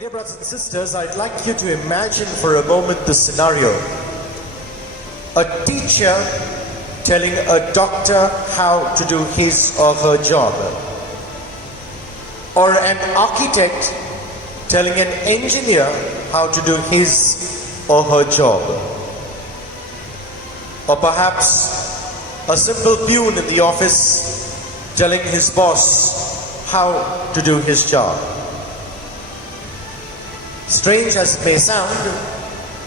dear brothers and sisters, I'd like you to imagine for a moment the scenario. A teacher telling a doctor how to do his or her job. Or an architect telling an engineer how to do his or her job. Or perhaps a simple peon in the office telling his boss how to do his job. Strange as it may sound,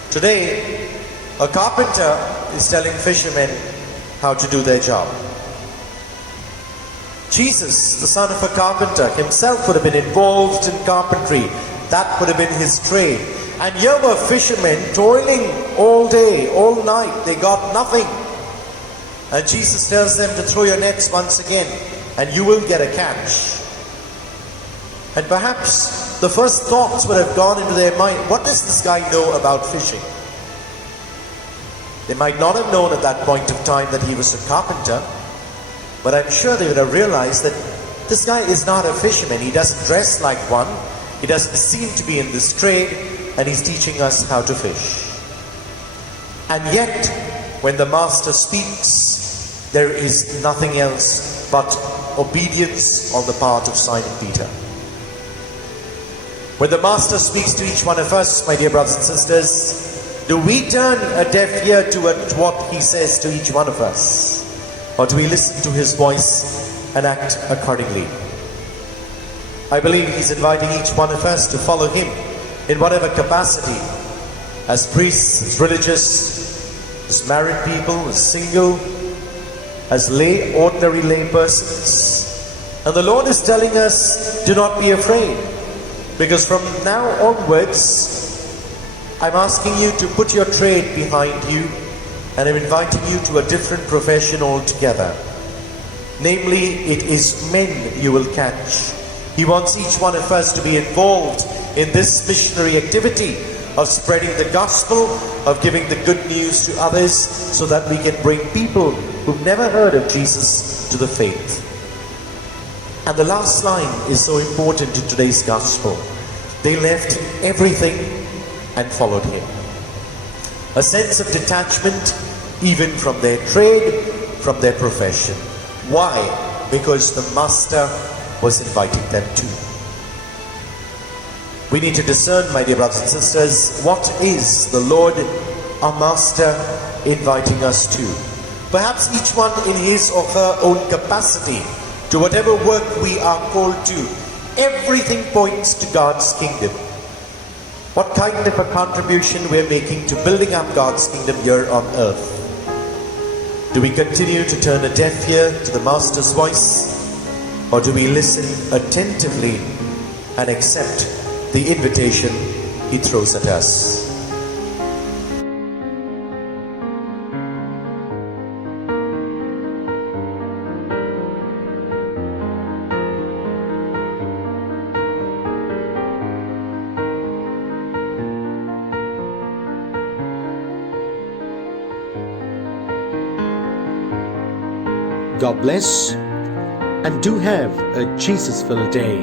today a carpenter is telling fishermen how to do their job. Jesus, the son of a carpenter, himself would have been involved in carpentry. That would have been his trade. And here were fishermen toiling all day, all night. They got nothing. And Jesus tells them to throw your nets once again and you will get a catch. And perhaps the first thoughts would have gone into their mind, what does this guy know about fishing? They might not have known at that point of time that he was a carpenter, but I'm sure they would have realized that this guy is not a fisherman. He doesn't dress like one. He doesn't seem to be in this trade, and he's teaching us how to fish. And yet, when the master speaks, there is nothing else but obedience on the part of Simon Peter. When the master speaks to each one of us, my dear brothers and sisters, do we turn a deaf ear to what he says to each one of us? Or do we listen to his voice and act accordingly? I believe he's inviting each one of us to follow him in whatever capacity, as priests, as religious, as married people, as single, as ordinary lay persons. And the Lord is telling us, do not be afraid, because from now onwards, I'm asking you to put your trade behind you, and I'm inviting you to a different profession altogether. Namely, it is men you will catch. He wants each one of us to be involved in this missionary activity of spreading the gospel, of giving the good news to others, so that we can bring people who've never heard of Jesus to the faith. And the last line is so important in today's gospel. They left everything and followed him. A sense of detachment even from their trade, from their profession. Why? Because the master was inviting them too. We need to discern, my dear brothers and sisters, what is the Lord, our master, inviting us to. Perhaps each one in his or her own capacity, to whatever work we are called to. Everything points to God's kingdom. What kind of a contribution we're making to building up God's kingdom here on earth? Do we continue to turn a deaf ear to the Master's voice? Or do we listen attentively and accept the invitation he throws at us? God bless, and do have a Jesus-filled day.